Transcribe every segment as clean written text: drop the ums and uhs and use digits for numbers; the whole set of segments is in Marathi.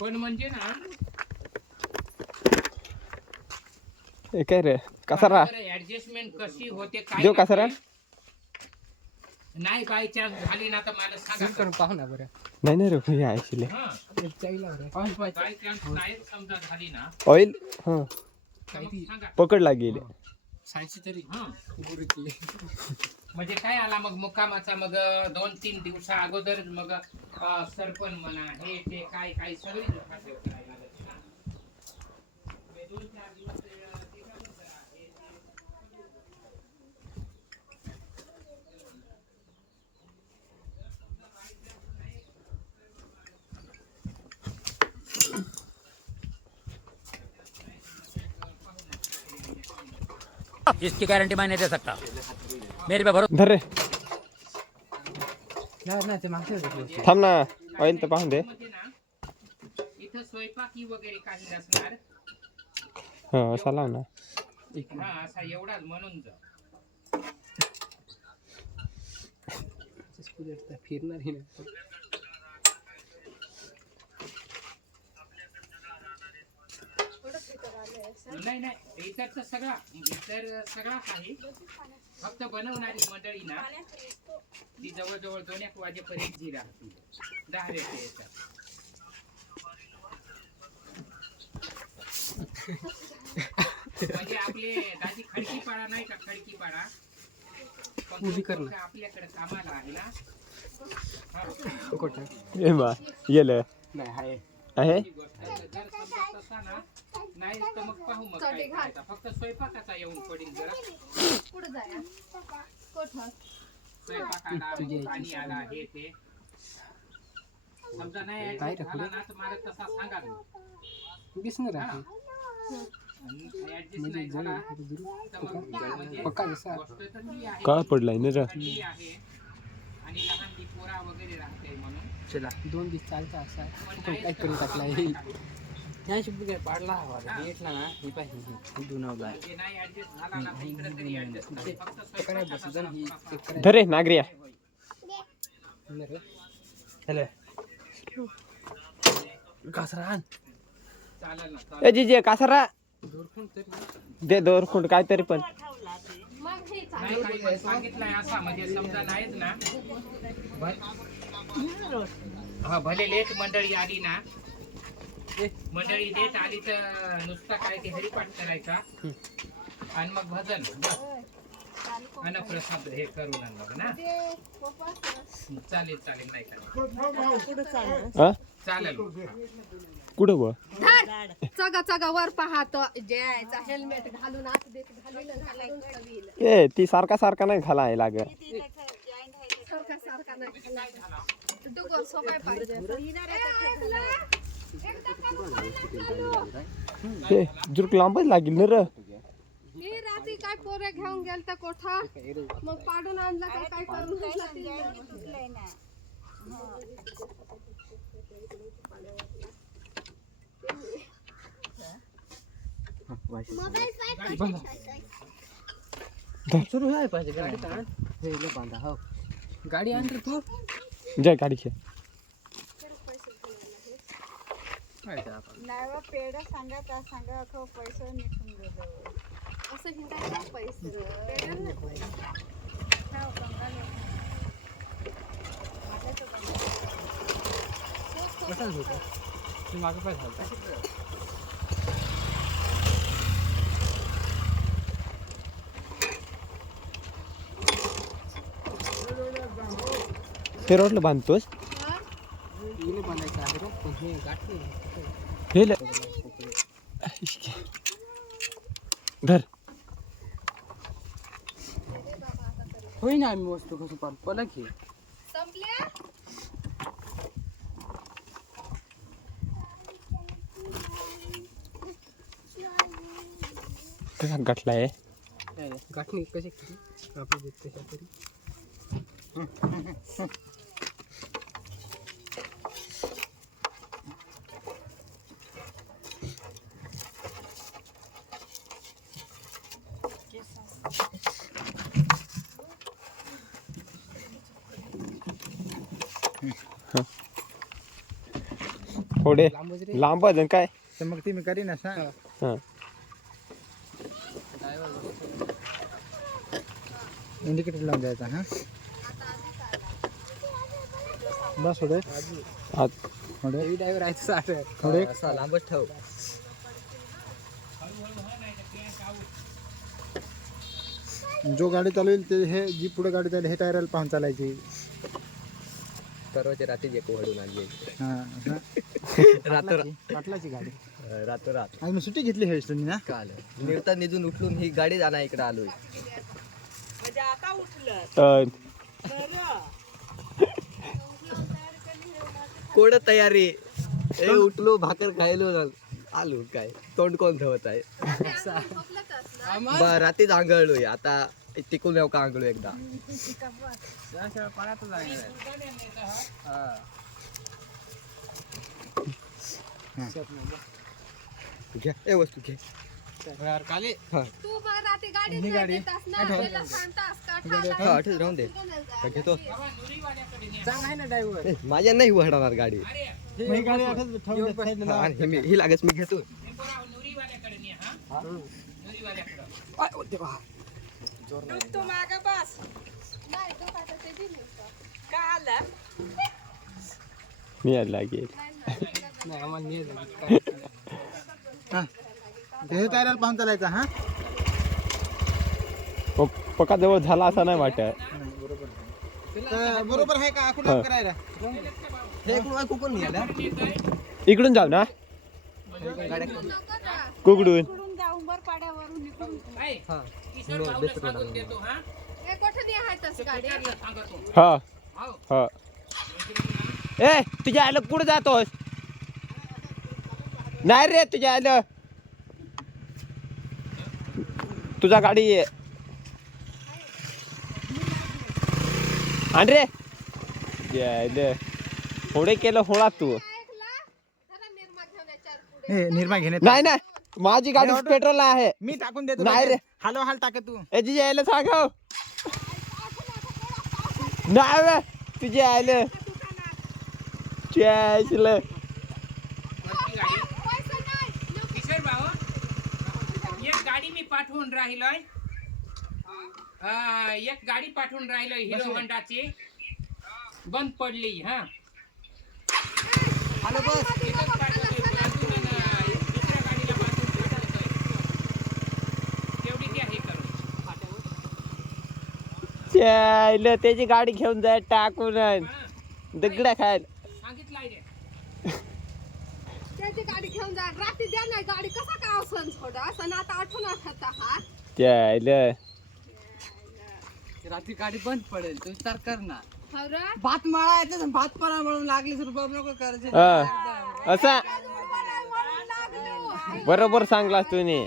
पण म्हणजे ना काय रे कसारा ऍडजस्टमेंट कशी होते काय देऊ कसारा नाही बाय चान्स झाली ना तर मला सांगा पाहू ना बरं. नाही नाही रे हे ऐकले बाय चान्स नाही समजा झाली ना ऑइल हा तर मग सांगा पकडला गेले सायन्सची तरी म्हणजे काय आला मग मुक्कामाचा मग 2-3 दिवसा अगोदर मग सरपण म्हणा हे ते काय काय सगळी खाद्य करायला लागत ना. 2-4 दिवस ते काय म्हणतात, हे ते. इसकी गारंटी मैं नहीं दे सकता मेरे पे भरोसा धर रे नाही ते मागचे होते. थांब ना ऑइल तर पाहून दे मध्ये ना इथं स्वयंपाकी वगैरे काही नसणार हा असा लाव ना हा असा एवढाच म्हणून जा फिरणार ही नाही. नाही नाही इतर तर सगळा इतर सगळाच आहे फक्त बनवणारी मंडळी ना ती जवळजवळ 2-1 वाजेपर्यंत जी राहतील 10 रेटे येतात म्हणजे आपले दादी खडकीपाडा नाही का खडकीपाडा पण आपल्याकडे कामाला आहे ना ए बा येलं नाही आहे जर समजा तसा ना नाही तर मग पाहू मग काय करायचं. फक्त स्वयंपाकाचा येऊन पडेल जरा स्वयंपाकाला पाणी आला हे ते समजा नाही adjust झाला ना तर मला तसा सांगा तुम्ही. दिसणार हा. आहे. आणि adjust नाही झाला तर मग म्हणजे पक्का जसा गोष्ट तर ती आहे. काळ पडलाय ना रे थंडी आहे आणि लहान पोरा वगैरे राहते म्हणून चला 2 दिवस चालता असा पण आपण नाही काय करून तर टाकला मग आहे. काय त्या शिवाय पाडला हवा भेटला ना हे पाहिजे दुनवला म्हणजे नाही adjust झाला ना तर इकडे तरी adjust करा. फक्त काय स्वयंपाकाचा बस जण ही जरा चेक करायला धर रे नागरिया रे. चला कसरा आण चालेल ना ए चालेल. जीजे कसारा दोरखून तरी दे दोर खुंड काय तरी पण नाही काही पण सांगितलंय असा म्हणजे समजा नाहीच ना हा भले लेट मंडळी आली ना मंडळी लेट आली तर नुसता काय ते हरिपाठ करायचा आणि मग भजन बस. अनप्रसाद हे करून मग ना चालेल चालेल नाही का हा चालेल कुठं बा चगा चगा वर पाहत जयचा हेल्मेट घालून आत देत घालून ए ती सारखा सारखा नाही खाला आहे लाग सारखा सारखा नाही डुगर सोपाय पाहिजे ए जुरक लांबच लागेल ना र हे रात्री काय पोरे घेऊन गेलता कोठा मग पाडून आणला का काय करून सुरू आहे पाहिजे गाडी आण हे ले बांधा हो गाडी आण रे तू जय गाडी खे नाही बा पेड सांगा सांगा अखो पैसे निघून गेलो असं हिंडायचं पैसे कसं होतं तू मागे पाय झालता हे रोडला बांधतोस इले बांधायचं आहे रे पण हे गाठ नाही हे धर होई ना आम्ही वस्तू कसं पाल पलक हे संपल्या कसा गाठलाय काय रे गाठणी कशी केली आपण देत तशा तरी थोडे लांब अजून काय तर मग ती मी करीन असा हा इंडिकेटर लावून द्यायचा हा बस थोडे आत थोडे थोडे लांबच ठेव जो गाडी चालवेल ते हे जी पुढे गाडी चालली हे टायराला पाहून चालायची परवाच्या रात्री जे कोहडून आणली हा पाटलाची गाडी रातोरात आज मी सुट्टी घेतली हे तुम्ही ना काल निवता निजून उठलून ही गाडी जाणार इकडे आलोय कोण तयारी ए उठलो भाकर खायलो आलो काय तोंड कोण धवत आहे रात्रीच आंघळलोय आता तिकून येऊ का आंघळू एकदा घे ए वस्तू घे काले तू मग रात्री गाडी नाही देतास ना त्याला सांगतास का हा आठच राहून दे का घेतो चांग आहे ना ड्रायव्हर ए, माझ्या नाही वळणार गाडी मी गाडी आठच ठेवून देत साईडला हा, आणि हे मी- ही लागेच मी घेतो नुरीवाल्याकडे न्या, हा? नुरीवाल्याकडं. नाही तो आता ते दिली मी यायला लागेल नाही आम्हाला नाही हा हे टायराला पाहून चालायचा हा पक्का जवळ झाला असा नाही वाटत तर बरोबर आहे का आखून हा. करायला हे एक कुकून निघाला इकडून जाऊ ना कुकडून इकडून जाऊन बर पाड्यावरून इकडून ऐ, हा किशोर भाऊला सांगून देतो, हा? हे कुठे नाही आहे तस गाडी त्याला सांगतो. हा हाव. हा ए तुझ्या आलं कुठं जातोस नाही रे तुझ्या आलं तुझा गाडी आहे आण रे यायलं थोडे केलं होळा तू ऐकला जरा निर्मा घेऊन या चार पुढे हे निर्मा घेणे नाही नाही माझी गाडी पेट्रोल आहे मी टाकून देतो नाही रे. हॅलो हाल टाक तू याची यायला सांग नाही बे, तुझे आलं चॅसलं वरची गाडी. पैसे नाही किशोर भाऊ, एक गाडी मी पाठवून राहिलोय. एक गाडी पाठवून राहिलोय हिरो होंडाची बंद पडली हा आलो बस तिथंच पाठवतोय. बांधून आणि दुसऱ्या गाडीला बांधून पाठवतोय. तेवढी द्या हे करून. चॅलं त्याची गाडी घेऊन जाय टाकून दगड्या खायला सांगितलंय रे. त्याची गाडी घेऊन जा रात्री द्या नाही गाडी कसा का असं थोडं असं आता आठवण आठवत हा चॅलं रात्री गाडी बंद पडेल तू विचार कर ना हवरा भात मळायचं भात परा म्हणून लागली तर नको करायचे हा असा बरोबर सांगलास तुम्ही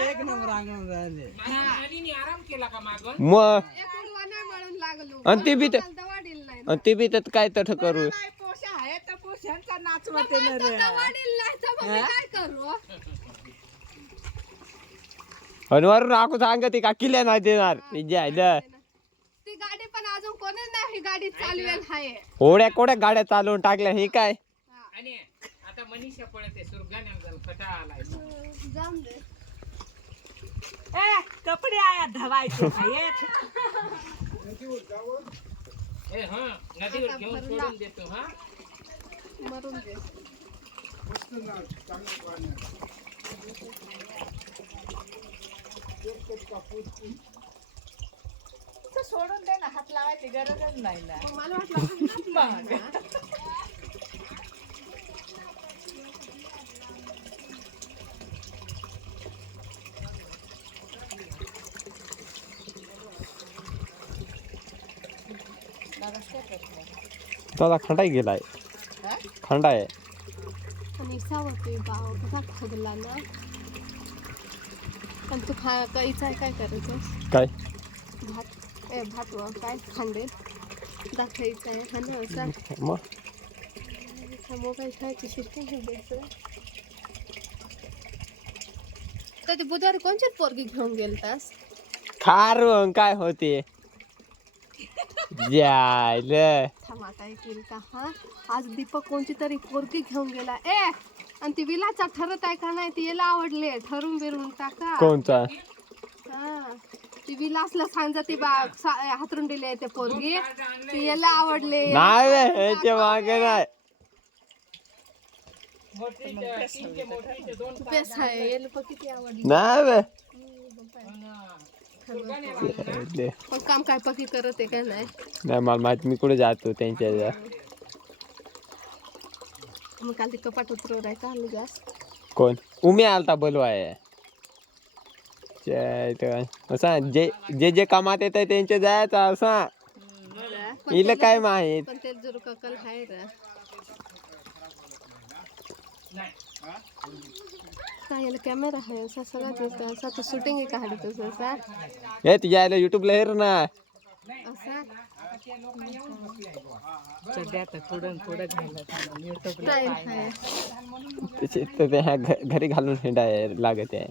एक नंबर अंगण राहिले नदीने आराम केला का मागून मग एक उडवा नाही म्हणून लागलो आणि ते बी तर दवाडील नाही आणि ते बी तर काय तर करू पोशा आहे तर पोशांचा नाचवते बाबा, तो दवाडील नाही तर मग मी काय करू आणि वरून आखू सांगते का किल्ल्या नाही देणार जायला ती गाडी पण अजून कोणी नाही ही गाडी चालवेल आहे ओढ्या कोड्या गाड्या चालवून टाकल्या हे काय आणि आता मनीषा पळते सुरगाण्या फटा आलाय जाऊन दे कपडे आया धवायचे ए हा नदीवर घेऊन सोडून देतो हा मरून दे सोडून दे ना हात लावायची गरजच नाही ना मग मला वाटलं दादा खंडाई गेलाय खंडा आहे आणि सावरतोय गाव कसा खोदला ना पण तू काहीच काय करायचं काय भात भात काय खांडे दाखायचं आहे हा ना असा मग मोबाईल खायची शिस्त द्यायचं कधी बुधवारी कोणच्याच पोरगी घेऊन गेलतास खार काय होते जायलं थांब आता येतील का हा आज दीपक कोणची तरी पोरगी घेऊन गेला आणि ती विलाचा ठरत आहे का नाही ती याला आवडले ठरून बिरून टाका कोणचा हा ती विलासला सांजा ती हातरून दिली ते पोरगी ती याला आवडले नाही बे, ह्याच्या मागे नाही बेस आहे याला पण किती आवडली नाही बे. पण काम काय पकी करत आहे काय नाही नाही मला माहित मी कुठे जातो त्यांच्या मग काल ती कपाट उतरवराय का आलं जास्त कोण उमे आलता बोलवाय असा जे जे कामात येत त्यांचे जायचं असा हिला काय माहित पण ते जरूर ककल आहे रे काय याला कॅमेरा आहे असा सगळा दिसतो असा तर शूटिंग काढत असा हे तुझ्या आईला युट्यूबला हेर ना असा सध्या आता थोडं घालत स्टाईल आहे त्याचे तर ते ह्या घरी घालून हिंडा लागत आहे